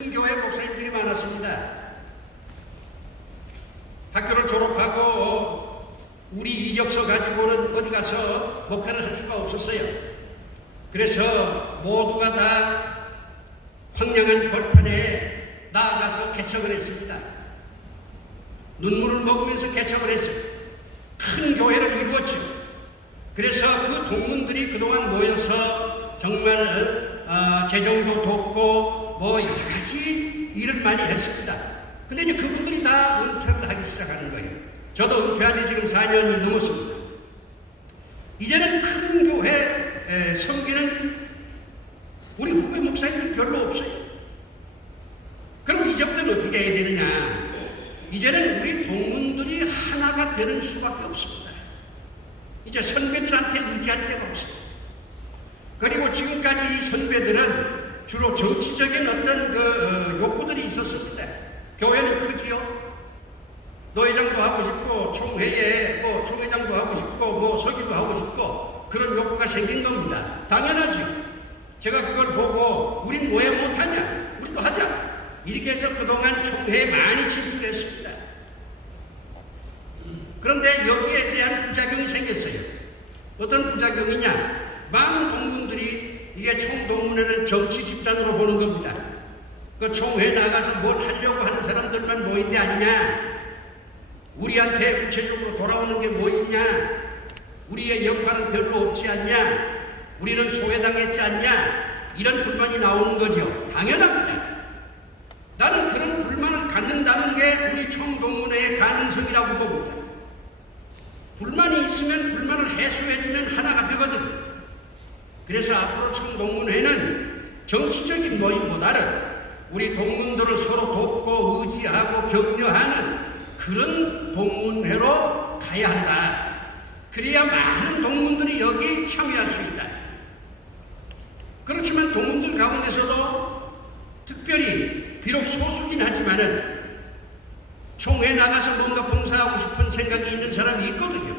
교회 목사님들이 많았습니다. 학교를 졸업하고 우리 이력서 가지고는 어디 가서 목회를 할 수가 없었어요. 그래서 모두가 다 황량한 벌판에 나아가서 개척을 했습니다. 눈물을 먹으면서 개척을 했어요. 큰 교회를 이루었죠. 그래서 그 동문들이 그동안 모여서 정말 어, 재정도 돕고 뭐 여러 가지 일을 많이 했습니다. 근데 이제 그분들이 다 은퇴를 하기 시작하는 거예요. 저도 은퇴한 지 지금 4년이 넘었습니다. 이제는 큰 교회 에, 섬기는 우리 후배 목사님들 별로 없어요. 그럼 이제부터는 어떻게 해야 되느냐? 이제는 우리 동문들이 하나가 되는 수밖에 없습니다. 이제 선배들한테 의지할 데가 없어요. 그리고 지금까지 이 선배들은 주로 정치적인 어떤 그 어, 욕구들이 있었습니다. 교회는 크지요. 노회장도 하고 싶고 총회에 뭐 총회장도 하고 싶고 뭐 서기도 하고 싶고 그런 욕구가 생긴 겁니다. 당연하죠. 제가 그걸 보고 우린 왜 못하냐? 우리도 하자. 이렇게 해서 그동안 총회에 많이 진출했습니다. 그런데 여기에 대한 부작용이 생겼어요. 어떤 부작용이냐? 많은 동문들이 이게 총동문회를 정치 집단으로 보는 겁니다. 그 총회 나가서 뭘 하려고 하는 사람들만 모인 데 아니냐? 우리한테 구체적으로 돌아오는 게 뭐 있냐? 우리의 역할은 별로 없지 않냐? 우리는 소외당했지 않냐? 이런 불만이 나오는 거죠. 당연합니다. 나는 그런 불만을 갖는다는 게 우리 총동문회의 가능성이라고 봅니다. 불만이 있으면 불만을 해소해주면 하나가 되거든. 그래서 앞으로 총동문회는 정치적인 모임보다는 우리 동문들을 서로 돕고 의지하고 격려하는 그런 동문회로 가야 한다. 그래야 많은 동문들이 여기 참여할 수 있다. 그렇지만 동문들 가운데서도 특별히 비록 소수긴 하지만은 총회 나가서 뭔가 봉사하고 싶은 생각이 있는 사람이 있거든요.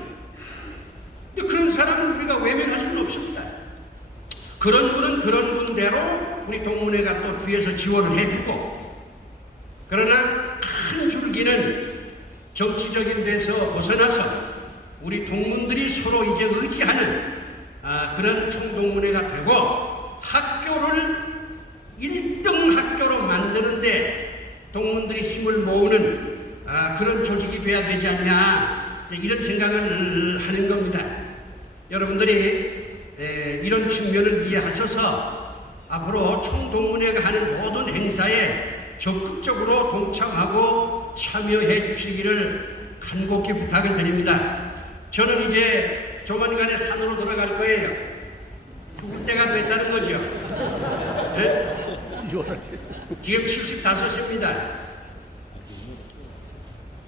근데 그런 사람은 우리가 외면할 수는 없습니다. 그런 분은 그런 분대로 우리 동문회가 또 뒤에서 지원을 해주고 그러나 큰 줄기는 정치적인 데서 벗어나서 우리 동문들이 서로 이제 의지하는 아, 그런 총동문회가 되고 학교를 1등 학교로 만드는데 동문들이 힘을 모으는 아, 그런 조직이 돼야 되지 않냐 이런 생각을 하는 겁니다. 여러분들이 에, 이런 측면을 이해하셔서 앞으로 총동문회가 하는 모든 행사에 적극적으로 동참하고 참여해 주시기를 간곡히 부탁을 드립니다. 저는 이제 조만간에 산으로 돌아갈 거예요. 죽을 때가 됐다는 거죠. 네? 지금 75입니다.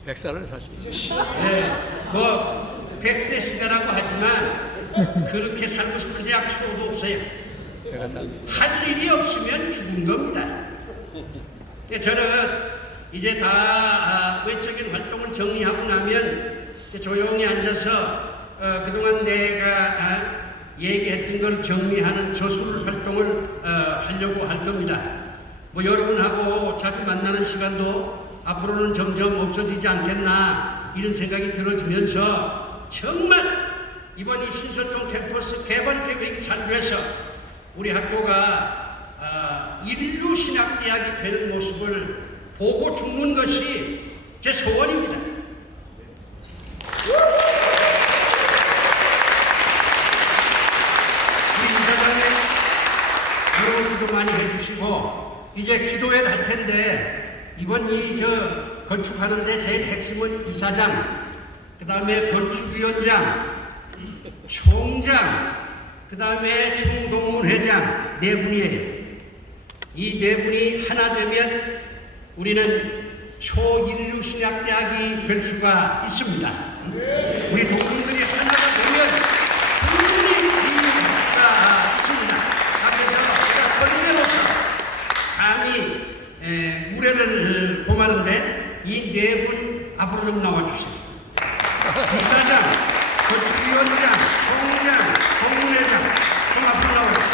백살을 사십시오. 네, 뭐 100세 시대라고 하지만 그렇게 살고 생각 추호도 없어요. 할 일이 없으면 죽은 겁니다. 저는 이제 다 아, 외적인 활동을 정리하고 나면 조용히 앉아서 어, 그동안 내가 아, 얘기했던 걸 정리하는 저술 활동을 어, 하려고 할 겁니다. 뭐 여러분하고 자주 만나는 시간도 앞으로는 점점 없어지지 않겠나 이런 생각이 들어지면서 정말 이번 이 신설동 캠퍼스 개발 계획이 잘 돼서 우리 학교가 아, 인류 신학대학이 되는 모습을 보고 죽는 것이 제 소원입니다. 우리 이사장님 여러분 기도 많이 해주시고 이제 기도회 할 텐데 이번 이 저 건축하는데 제일 핵심은 이사장, 그 다음에 건축위원장, 총장, 그 다음에 총동문 회장 네 분이에요. 이 네 분이 하나 되면 우리는 초인류 신학대학이 될 수가 있습니다. 우리 동문들이 하나가 되면 충분히 이룰 수가 있습니다. 아, 그래서 제가 선배로서 감히 에, 우려를 범하는데 이 네 분 앞으로 좀 나와주세요. 이사장, 건축위원장, 총장, 동문회장 좀 앞으로 나와주세요.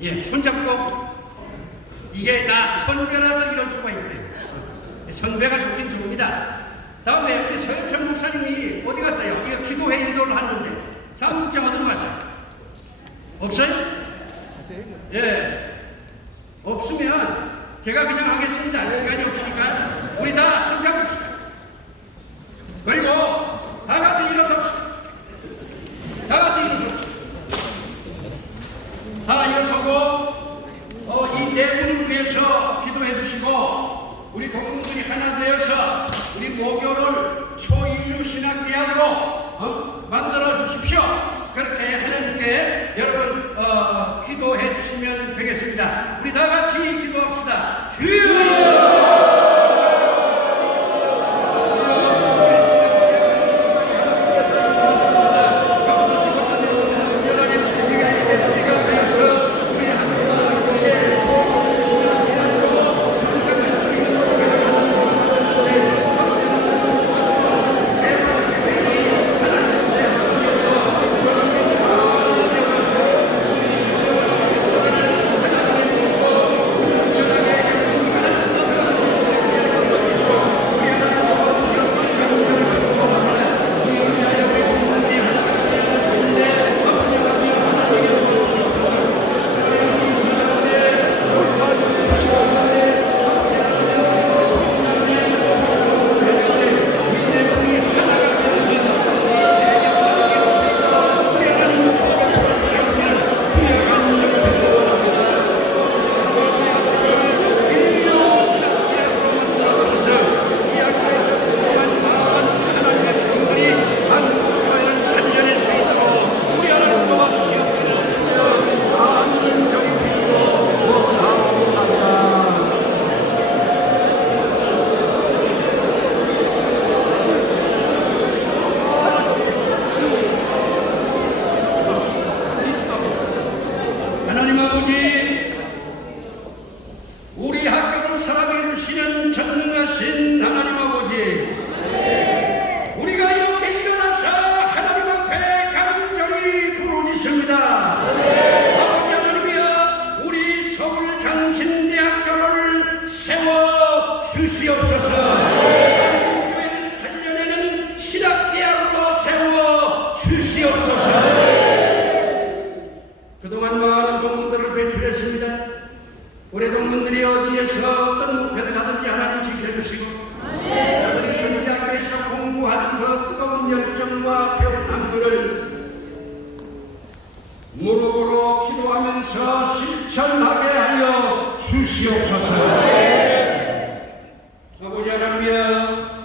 예, 손잡고 이게 다 선배라서 이럴 수가 있어요. 선배가 좋긴 좋습니다. 다음에 우리 서영철 목사님이 어디 갔어요? 이거 기도회 인도를 하는데 사무국장 어디로 갔어요? 없어요? 예. 없으면 제가 그냥 하겠습니다. 시간이 없으니까 우리 다 손잡읍시다. 그리고 다 같이 일어섭시다. 다 같이 일어섭시다. 다 일어서고 어, 이 네 분을 위 해서 기도해 주시고 우리 동문들이 하나 되어서 우리 모교를 초인류 신학대학으로 어, 만들어 주십시오. 그렇게 하나님께 여러분 어, 기도해 주시면 되겠습니다. 우리 다 같이 기도합시다. 주여! 우리 동문들이 어디에서 어떤 목표를 가든지 하나님 지켜주시고 저들이 신대학교에서 공부한 그 뜨거운 열정과 배움함들을 무릎으로 기도하면서 실천하게 하여 주시옵소서. 아버지 하나님이여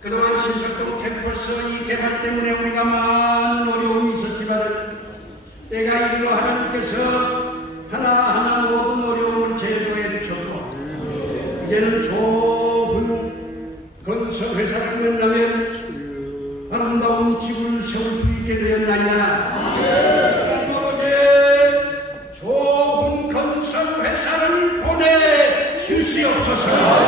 그동안 신석동 캠퍼스 이 개발 때문에 우리가 많은 어려움이 있었지만 때가 이르러 하나님께서 하나하나 모든 어려움을 이제는 좁은 건설 회사를 만나면 아름다운 집을 세울 수 있게 되었나이다. 어제 좁은 건설 회사를 보내 주시옵소서.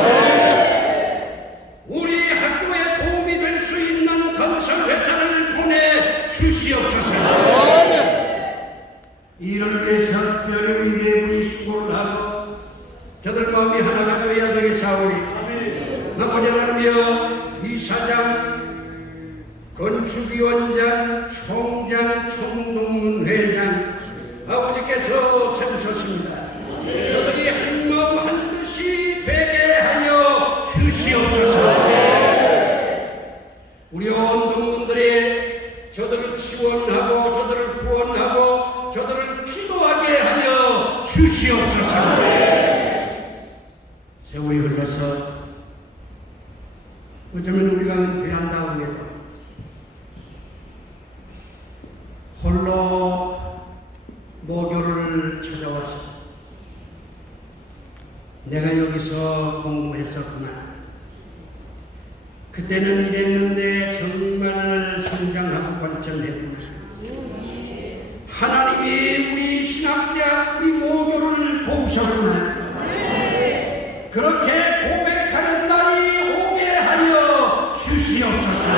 건축위원장 총장 총동문 회장 아버지께서 세우셨습니다 저들이 한마음 한뜻이 되게 하여 주시옵소서 우리 온 동문들이 저들을 지원하고 저들을 후원하고 저들을 기도하게 하여 주시옵소서. 세월이 흘러서 어쩌면 우리가 은퇴한다고 해도 홀로 모교를 찾아와서 내가 여기서 공부했었구나. 그때는 이랬는데 정말 성장하고 발전했구나. 하나님이 우리 신학대학 우리 모교를 도우셨구나. 그렇게 고백하는 날이 오게 하여 주시옵소서.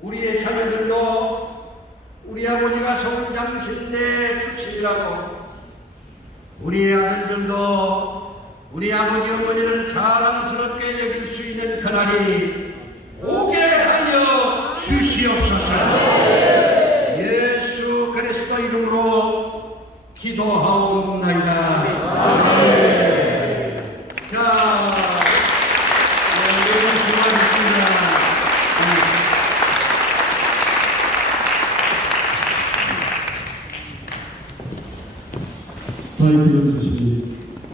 우리의 자녀들도 우리 아버지가 서울 장신대 출신 주시라고 우리의 아들들도 우리 아버지 어머니를 자랑스럽게 여길 수 있는 그날이 오게 하여 주시옵소서. 예수 그리스도 이름으로 기도하옵나이다